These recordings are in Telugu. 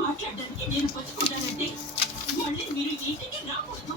మాట్లాడడానికి నేను పచ్చుకుంటానంటే మళ్ళీ మీరు ఇంటికి రాకూడదు.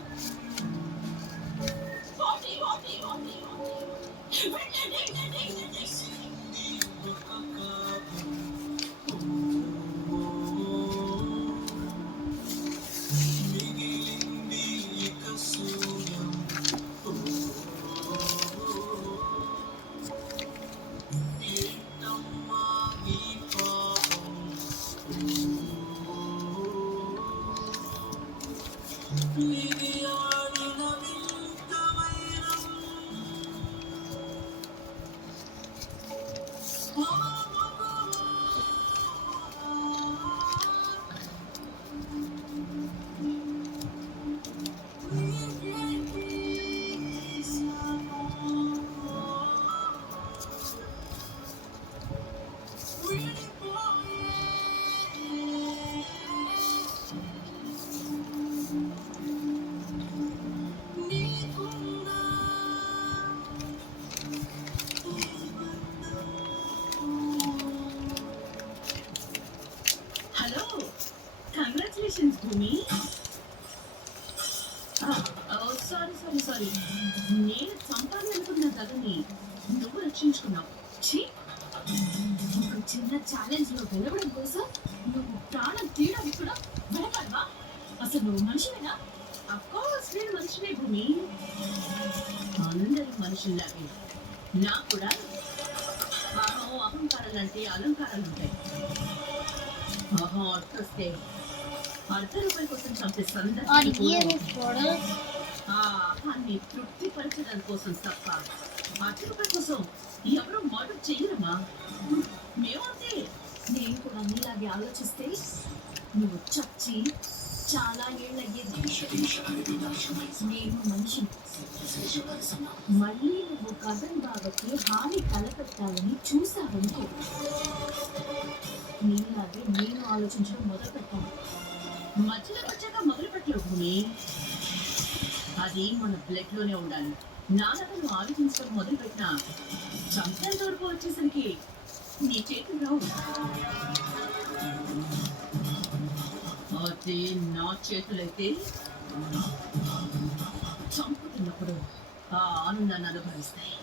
హలో, కంగ్రాచులేషన్స్ భూమి. సారీ సారీ సారీ, నేను చంపాలనుకున్న కథని నువ్వు రక్షించుకున్నావు. ఒక చిన్న ఛాలెంజ్ లో గెలవడం కోసం నువ్వు ప్రాణం తీయడానికి కూడా భయపడవా? అసలు నువ్వు మనిషివేనా? అఫ్కోర్స్ నేను మనిషివే భూమి. అందరి మనుషుల్లాగే నాకు కూడా అహంకారాలు అంటే అలంకారాలు ఉంటాయి. అర్థొస్తే ₹1 కోసం చంపే అహాన్ని తృప్తిపరచడం కోసం తప్ప ₹1 కోసం ఎవరు మర్డర్ చెయ్యరమ్మా. మేమంతే. నేను కూడా నీలాగే ఆలోచిస్తే నువ్వు చచ్చి చాలా ఏళ్ళయ్యేది. నేను మనిషిని. మళ్ళీ నువ్వు కథన్ బాబకి హాని తలపెట్టాలని చూసావనుకో, నీలాగే నేను ఆలోచించడం మొదలు పెట్టాను. మధ్యలో వచ్చాక మొదలు పెట్టలేవు భూమి. అది మన బ్లడ్ లోనే ఉండాలి. నాన్నను ఆలోచించడం మొదలు పెట్టినా చంపేంత వరకు వచ్చేసరికి నీ చేతులు రావు. అదే నా చేతులైతే చంపుతున్నప్పుడు ఆ ఆనందాన్ని అనుభవిస్తాయి.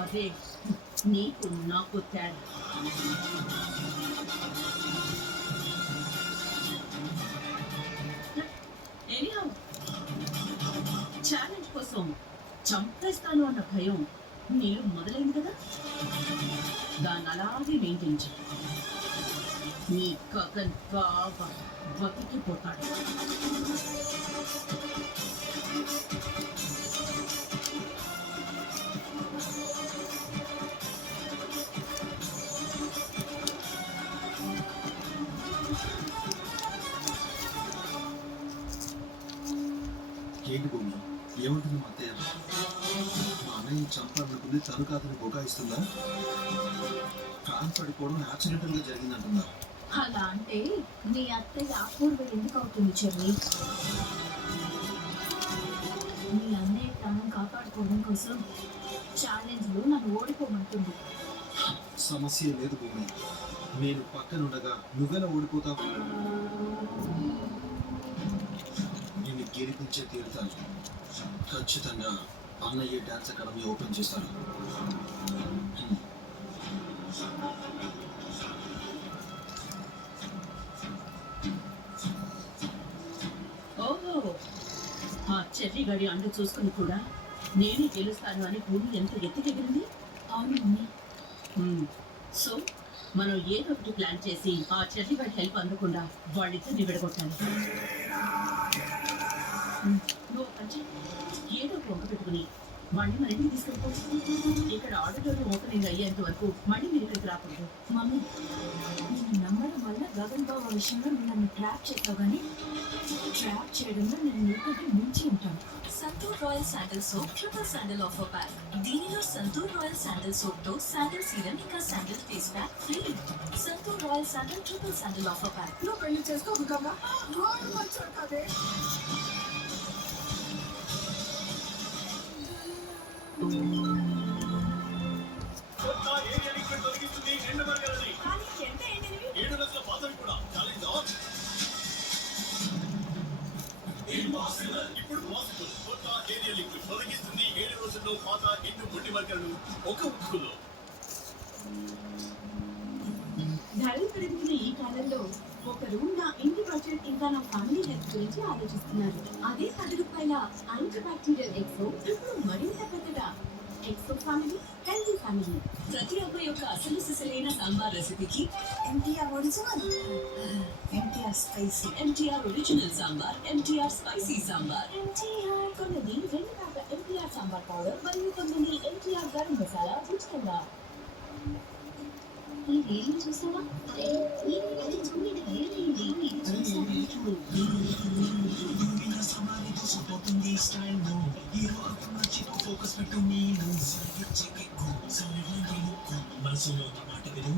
అదే నీకు నాకు తేడా. ఛాలెంజ్ కోసం చంపేస్తాను అన్న భయం నీలో మొదలైంది కదా, దాన్ని అలాగే మెయింటైన్ చేయి. నీ గగన్ బాగా బతికిపోతాడు. ఏంటి భూమి, ఏమంటుంది మా అత్తయ్య? మా అన్నయ్య చంపాలనుకుంది తను కాదని బొకాయిస్తుందా? కాన్ పడిపోవడం యాక్సిడెంటల్ గా జరిగిందంటుందా? అలా అంటే నీ అత్తయ్య అపూర్వ ఎందుకు అవుతుంది చెల్లి? నీ అన్నయ్య ప్రాణం కాపాడుకోవడం కోసం ఛాలెంజ్ లో నన్ను ఓడిపోమంటుంది. సమస్య లేదు భూమి, నేను పక్కనుండగా నువ్వెలా ఓడిపోతావు? నేను గెలిపించే తీరుతాను. ఖచ్చితంగా అన్నయ్య డాన్స్ అకాడమీ ఓపెన్ చేస్తాను. ఓహో, ఆ చెర్రీ గడి అండు చూసుకుని కూడా నేనే గెలుస్తాను అని భూమి ఎంత ఎత్తుకెగిరింది. అవును మమ్మీ. సో మనం ఏదో ఒకటి ప్లాన్ చేసి ఆ చెర్రీ గడి హెల్ప్ అందకుండా వాళ్ళిద్దరిని విడగొట్టాలి. నువ్వు పంచి ఏదో ఒక వంక పెట్టుకుని మళ్ళీ మన ఇంటికి తీసుకెళ్ళిపోవచ్చు. ఇక్కడ ఆడిటోరియం ఓపెనింగ్ అయ్యేంత వరకు మళ్ళీ మీరు ఇక్కడికి రాకూడదు. మమ్మీ, నేను నమ్మడం వల్ల గగన్ బాబు విషయంలో నన్ను ట్రాప్ చేస్తావు, కానీ ట్రాప్ చేయడంలో నేను నీకంటే మించి ఉంటాను. Santoor royal sandal soap triple sandal offer pack. దీనిలో సంతూర్ రాయల్ శాండల్ సోప్ తో శాండల్ సీరం ఇంకా sandal face pack free. Santoor royal sandal triple sandal offer pack. నువ్వు పెళ్లి చేసుకో. కొత్త ఏరియా లిక్విడ్ తొలగిస్తుంది 2 వర్గాలని. కానీ ఎంత ఏంటివి 7 రోజుల పాతవి కూడా. Challenge on. ఇప్పుడు పాసిబుల్. కొత్త ఏరియా లిక్విడ్ తొలగిస్తుంది 7 రోజుల్లో పాత ఎండు మొండి వర్గాలు ఒక ఉతుకులో. ధరలు పెరుగుతున్న ఈ కాలంలో ఒకరు నా ఇంటి బడ్జెట్ ఇంకా నా ఫ్యామిలీ హెల్త్ గురించి ఆలోచిస్తున్నారు. అదే ₹10 యాంటీ బ్యాక్టీరియల్ ఎక్సో ఇప్పుడు మరింత పెద్దగా. Exo family, healthy family. ప్రతి అబ్బాయి యొక్క అసలు సిసలైన సాంబార్ రెసిపీకి MTR original, MTR spicy, MTR original sambar, MTR spicy sambar. కొన్నది 2 ప్యాకెట్ల MTR సాంబార్ పౌడర్ మరియు 9 MTR గరం మసాలా ఉచితంగా. ఈ రీల్ చూసావా? అరే ఈ రీల్ చూడండి, రీల్ చూడు. మనసులో మాట విను